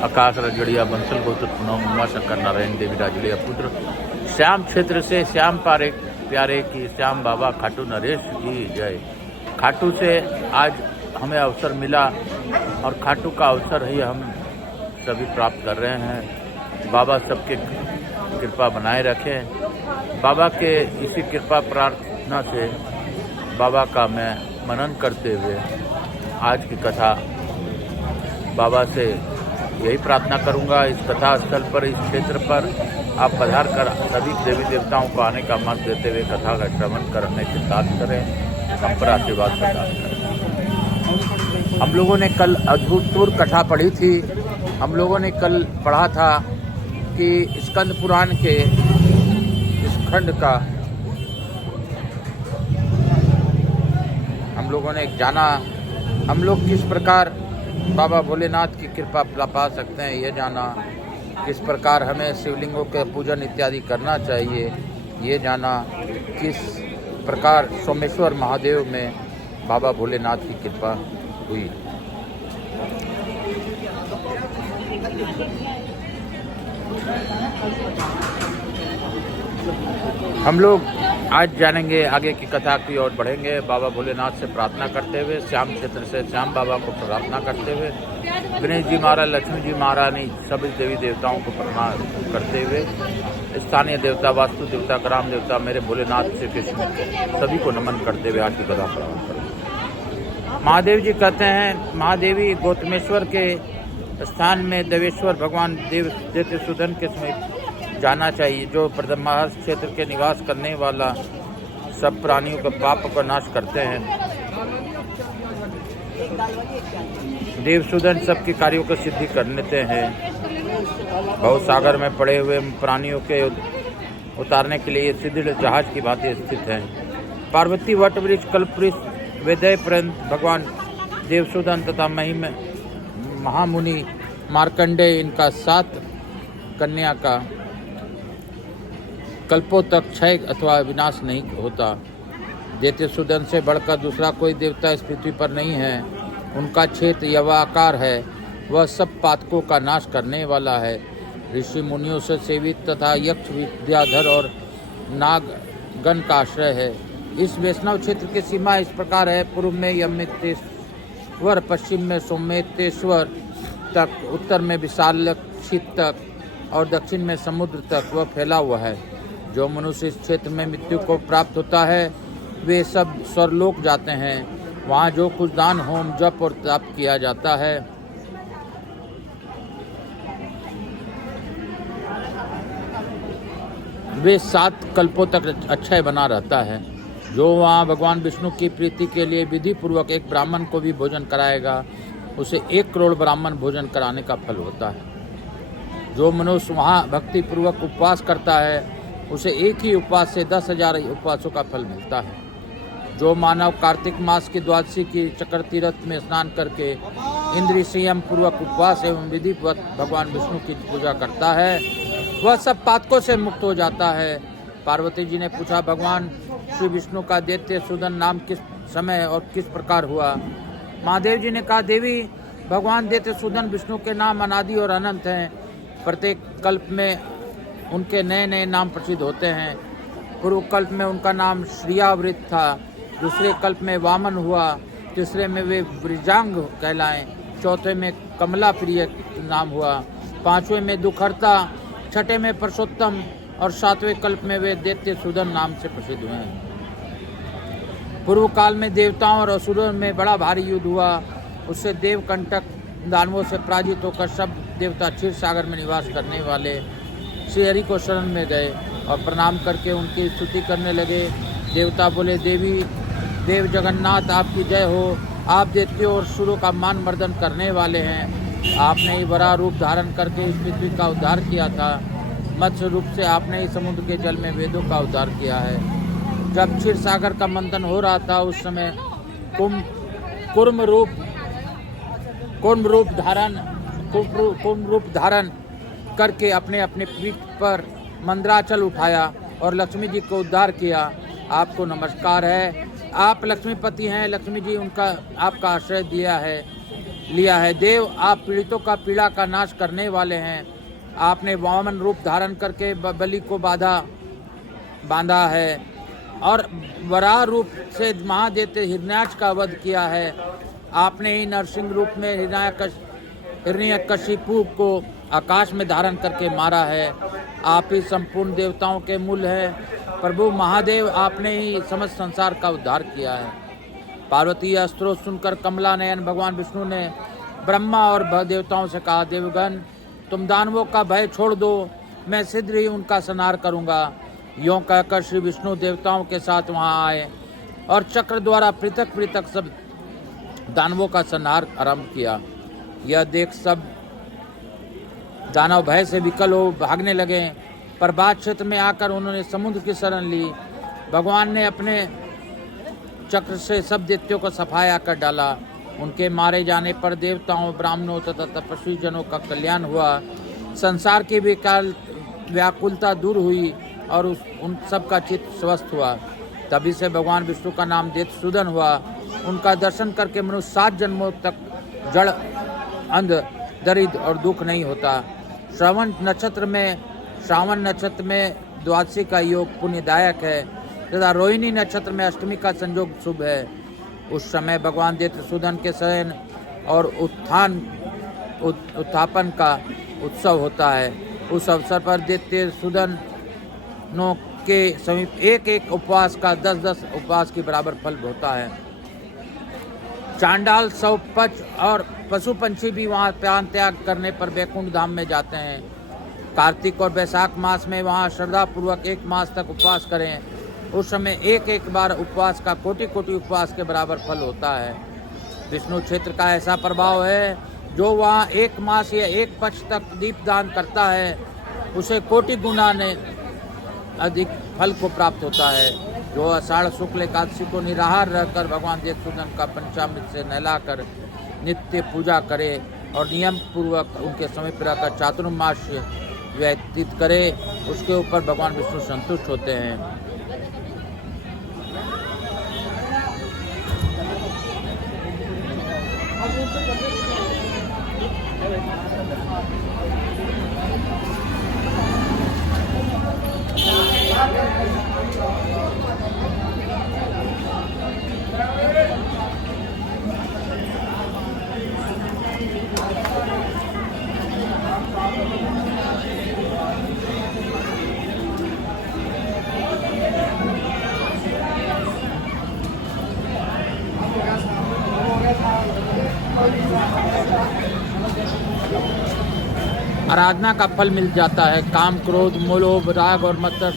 आकाश रजड़िया बंसल गोत्र पुनः उमा शंकर नारायण देवी राजड़िया पुत्र श्याम क्षेत्र से श्याम पारे प्यारे की श्याम बाबा खाटू नरेश की जय। खाटू से आज हमें अवसर मिला और खाटू का अवसर ही हम सभी प्राप्त कर रहे हैं। बाबा सबके कृपा बनाए रखें। बाबा के इसी कृपा प्रार्थना से बाबा का मैं मनन करते हुए आज की कथा बाबा से यही प्रार्थना करूंगा। इस कथा स्थल पर, इस क्षेत्र पर आप पधार कर सभी देवी देवताओं को आने का मत देते हुए कथा का श्रवण करने के साथ करें, हम पर आशीर्वाद प्रदान करें। हम लोगों ने कल अद्भुतपूर्व कथा पढ़ी थी। हम लोगों ने कल पढ़ा था कि स्कंद पुराण के इस खंड का हम लोगों ने जाना। हम लोग किस प्रकार बाबा भोलेनाथ की कृपा पा सकते हैं ये जाना। किस प्रकार हमें शिवलिंगों के पूजन इत्यादि करना चाहिए ये जाना। किस प्रकार सोमेश्वर महादेव में बाबा भोलेनाथ की कृपा हुई। हम लोग आज जानेंगे, आगे की कथा की ओर बढ़ेंगे। बाबा भोलेनाथ से प्रार्थना करते हुए, श्याम क्षेत्र से श्याम बाबा को प्रार्थना करते हुए, गणेश जी महाराज, लक्ष्मी जी महारानी, सभी देवी देवताओं को प्रणाम करते हुए, स्थानीय देवता, वास्तु देवता, ग्राम देवता, मेरे भोलेनाथ श्री कृष्ण सभी को नमन करते हुए आज की कथा प्रारंभ करेंगे। महादेव जी कहते हैं, महादेवी गौतमेश्वर के स्थान में देवेश्वर भगवान दैत्यसूदन के समीप जाना चाहिए, जो ब्रह्मास्त्र क्षेत्र के निवास करने वाला सब प्राणियों के पाप का नाश करते हैं। देवसूदन सबके कार्यों को सिद्धि कर लेते हैं। बहुत सागर में पड़े हुए प्राणियों के उतारने के लिए ये सुदृढ़ जहाज की भांति स्थित है। पार्वती वट वृक्ष कल्पवृक्ष वेदय पर्यंत भगवान देवसूदन तथा महामुनि मार्कंडेय, इनका 7 कन्या का कल्पों तक क्षय अथवा विनाश नहीं होता। दैत्यसूदन से बढ़कर दूसरा कोई देवता इस पृथ्वी पर नहीं है। उनका क्षेत्र यवाकार है, वह सब पातकों का नाश करने वाला है। ऋषि मुनियों से सेवित तथा यक्ष, विद्याधर और नागगण का आश्रय है। इस वैष्णव क्षेत्र की सीमा इस प्रकार है: पूर्व में यमतेश्वर, पश्चिम में सोमेतेश्वर तक, उत्तर में विशालक्षित तक और दक्षिण में समुद्र तक वह फैला हुआ है। जो मनुष्य इस क्षेत्र में मृत्यु को प्राप्त होता है वे सब स्वर्लोक जाते हैं। वहाँ जो कुछ दान, होम, जप और तप किया जाता है वे 7 कल्पों तक अक्षय बना रहता है। जो वहाँ भगवान विष्णु की प्रीति के लिए विधि पूर्वक एक ब्राह्मण को भी भोजन कराएगा, उसे 1 करोड़ ब्राह्मण भोजन कराने का फल होता है। जो मनुष्य वहाँ भक्ति पूर्वक उपवास करता है उसे एक ही उपवास से 10,000 उपवासों का फल मिलता है। जो मानव कार्तिक मास की द्वादशी की चक्र तीर्थ में स्नान करके इंद्रिय संयम पूर्वक उपवास एवं विधिवत भगवान विष्णु की पूजा करता है वह सब पातकों से मुक्त हो जाता है। पार्वती जी ने पूछा, भगवान श्री विष्णु का दैत्यसूदन नाम किस समय और किस प्रकार हुआ? महादेव जी ने कहा, देवी, भगवान दैत्यसूदन विष्णु के नाम अनादि और अनंत हैं। प्रत्येक कल्प में उनके नए नए नाम प्रसिद्ध होते हैं। पूर्व कल्प में उनका नाम श्रियावृत था, दूसरे कल्प में वामन हुआ, तीसरे में वे वृजांग कहलाएं, चौथे में कमला प्रिय नाम हुआ, 5वें में दुखहर्ता, 6ठे में पुरुषोत्तम और 7वें कल्प में वे दैत्यसूदन नाम से प्रसिद्ध हुए हैं। पूर्व काल में देवताओं और असुरों में बड़ा भारी युद्ध हुआ। उससे देवकंटक दानवों से पराजित होकर सब देवता क्षीर सागर में निवास करने वाले श्री हरि को शरण में गए और प्रणाम करके उनकी स्तुति करने लगे। देवता बोले, देवी, देव जगन्नाथ आपकी जय हो। आप दैत्यों और असुरों का मान मर्दन करने वाले हैं। आपने ही बड़ा रूप धारण करके इस पृथ्वी का उद्धार किया था। मत्स्य रूप से आपने ही समुद्र के जल में वेदों का उद्धार किया है। जब क्षीर सागर का मंथन हो रहा था उस समय कुंभ रूप धारण करके अपने अपने पीठ पर मंदराचल उठाया और लक्ष्मी जी को उद्धार किया। आपको नमस्कार है, आप लक्ष्मीपति हैं। लक्ष्मी जी उनका आपका आश्रय दिया है। लिया है। देव, आप पीड़ितों का पीड़ा का नाश करने वाले हैं। आपने वामन रूप धारण करके बलि को बांधा है और वराह रूप से महादेव हिरण्याक्ष का वध किया है। आपने ही नरसिंह रूप में हिरण्यकशिपु को आकाश में धारण करके मारा है। आप ही संपूर्ण देवताओं के मूल है। प्रभु महादेव, आपने ही समस्त संसार का उद्धार किया है। पार्वती अस्त्रों सुनकर कमला नयन भगवान विष्णु ने ब्रह्मा और देवताओं से कहा, देवगण, तुम दानवों का भय छोड़ दो, मैं शीघ्र ही उनका संहार करूंगा। यों कहकर श्री विष्णु देवताओं के साथ वहां आए और चक्र द्वारा पृथक पृथक सब दानवों का संहार आरंभ किया। यह देख सब दानव भय से विकल हो भागने लगे। पर बाध क्षेत्र में आकर उन्होंने समुद्र की शरण ली। भगवान ने अपने चक्र से सब दैत्यों को सफाया कर डाला। उनके मारे जाने पर देवताओं, ब्राह्मणों तथा तपस्वी जनों का कल्याण हुआ। संसार की व्याकुलता दूर हुई और उन सब का चित्त स्वस्थ हुआ। तभी से भगवान विष्णु का नाम दैत्यसूदन हुआ। उनका दर्शन करके मनुष्य 7 जन्मों तक जड़, अंध, दरिद्र और दुख नहीं होता। श्रावण नक्षत्र में द्वादशी का योग पुण्यदायक है तथा रोहिणी नक्षत्र में अष्टमी का संयोग शुभ है। उस समय भगवान दैत्यसूदन के शयन और उत्थापन का उत्सव होता है। उस अवसर पर दैत्यसूदनों के समीप एक एक उपवास का 10-10 उपवास के बराबर फल होता है। चांडाल, सौपच और पशु पंछी भी वहाँ प्राण त्याग करने पर वैकुंठ धाम में जाते हैं। कार्तिक और वैशाख मास में वहाँ श्रद्धा पूर्वक 1 मास तक उपवास करें। उस समय एक बार उपवास का कोटि उपवास के बराबर फल होता है। विष्णु क्षेत्र का ऐसा प्रभाव है, जो वहाँ 1 मास या 1 पक्ष तक दीपदान करता है, उसे कोटि गुना ने अधिक फल को प्राप्त होता है। जो आषाढ़ शुक्ल एकादशी को निराहार रहकर भगवान दैत्यसूदन का पंचामृत से नहलाकर नित्य पूजा करे और नियम पूर्वक उनके समीप रहकर चातुर्मास व्यतीत करे, उसके ऊपर भगवान विष्णु संतुष्ट होते हैं। आराधना का फल मिल जाता है। काम, क्रोध, मोह, राग और मत्सर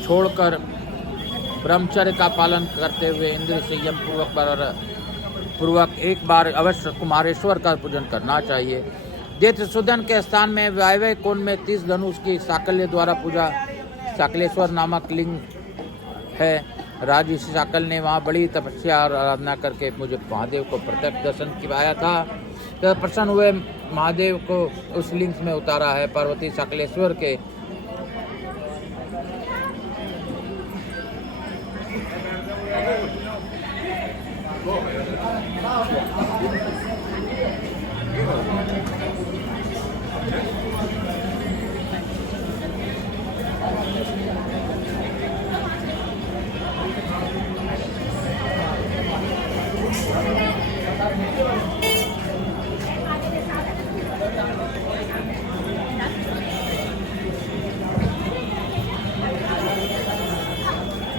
छोड़कर ब्रह्मचर्य का पालन करते हुए इंद्र संयम पूर्वक एक बार अवश्य कुमारेश्वर का पूजन करना चाहिए। दैत्यसूदन के स्थान में वायव्य कोण में 30 धनुष की साकल्य द्वारा पूजा साकलेश्वर नामक लिंग है। राज ऋषि साकल ने वहाँ बड़ी तपस्या और आराधना करके मुझे महादेव को प्रत्यक्ष दर्शन किया था। तो प्रसन्न हुए महादेव को उस लिंग में उतारा है। पार्वती साकलेश्वर के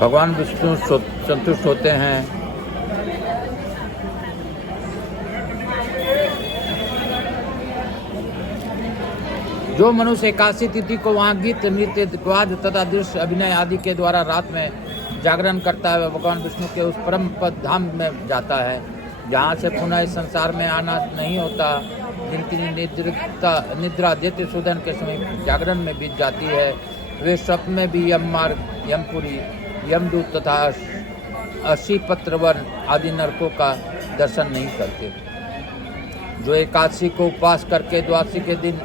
भगवान विष्णु संतुष्ट होते हैं। जो मनुष्य एकादशी तिथि को वहाँ गीत, नृत्य, वाद तथा दृश्य अभिनय आदि के द्वारा रात में जागरण करता है, वह भगवान विष्णु के उस परम पद धाम में जाता है, जहाँ से पुनः इस संसार में आना नहीं होता। जिनकी निद्रा दैत्यसूदन के समीप जागरण में बीत जाती है, वे स्वप्न में भी यम मार्ग, यमपुरी, यमदूत तथा अशीपत्रवन आदि नरकों का दर्शन नहीं करते। जो एकादशी को उपवास करके द्वादशी के दिन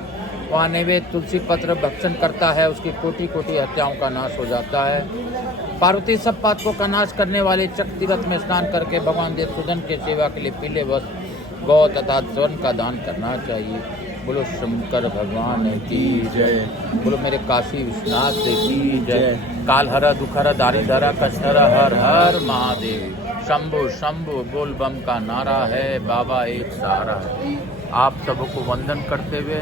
वहाँ नैवेद्य तुलसी पत्र भक्षण करता है, उसकी कोटि हत्याओं का नाश हो जाता है। पार्वती सब पातकों का नाश करने वाले चक्रतीर्थ में स्नान करके भगवान दैत्यसूदन के सेवा के लिए पीले वस्त्र गौ तथा स्वर्ण का दान करना चाहिए। बोलो शंकर भगवान की जय। बोलो मेरे काशी विश्वनाथ की जय। कालहरा दुखहरा दारिधरा कष्टहरा हर हर महादेव। शंभु शंभु बोल बम का नारा है, बाबा एक सहारा है। आप सबको वंदन करते हुए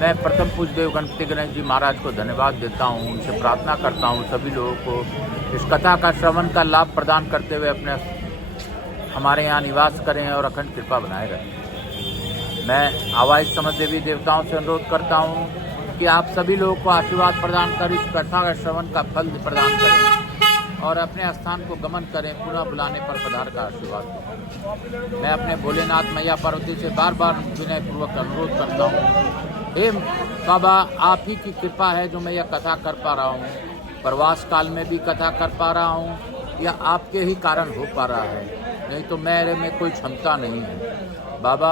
मैं प्रथम पूज्य देव गणपति गणेश जी महाराज को धन्यवाद देता हूँ। उनसे प्रार्थना करता हूँ सभी लोगों को इस कथा का श्रवण का लाभ प्रदान करते हुए अपने हमारे यहाँ निवास करें और अखंड कृपा बनाए रहें। मैं आवाज समझ देवी देवताओं से अनुरोध करता हूँ कि आप सभी लोगों को आशीर्वाद प्रदान कर इस कथा का श्रवण का फल प्रदान करें और अपने स्थान को गमन करें। पुनः बुलाने पर पधार का आशीर्वाद दें। मैं अपने भोलेनाथ मैया पार्वती से बार बार विनय पूर्वक अनुरोध करता हूँ, हे बाबा आप ही की कृपा है जो मैं यह कथा कर पा रहा हूँ। प्रवास काल में भी कथा कर पा रहा हूँ, यह आपके ही कारण हो पा रहा है, नहीं तो मेरे में कोई क्षमता नहीं है। बाबा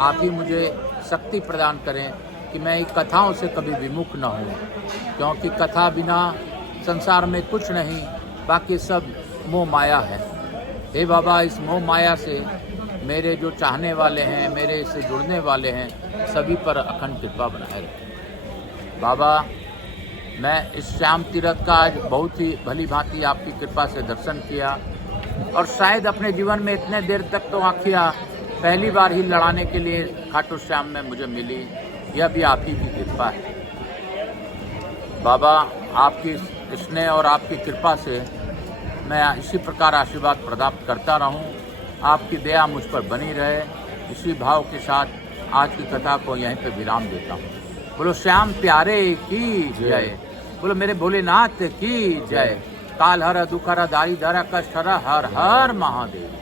आप ही मुझे शक्ति प्रदान करें कि मैं इन कथाओं से कभी विमुख न हूँ, क्योंकि कथा बिना संसार में कुछ नहीं, बाकी सब मोह माया है। हे बाबा इस मोह माया से मेरे जो चाहने वाले हैं, मेरे से जुड़ने वाले हैं, सभी पर अखंड कृपा बनाए रखें। बाबा मैं इस श्याम तीर्थ का आज बहुत ही भली भांति आपकी कृपा से दर्शन किया और शायद अपने जीवन में इतने देर तक तो आखिया पहली बार ही लड़ाने के लिए खाटू श्याम में मुझे मिली, यह भी आप ही की कृपा है। बाबा आपकी स्नेह और आपकी कृपा से मैं इसी प्रकार आशीर्वाद प्राप्त करता रहूं, आपकी दया मुझ पर बनी रहे। इसी भाव के साथ आज की कथा को यहीं पे विराम देता हूँ। बोलो श्याम प्यारे की जय। बोलो मेरे भोलेनाथ की जय। कालहरा दुखहरा दारिधरा कष्टहरा हर हर महादेव।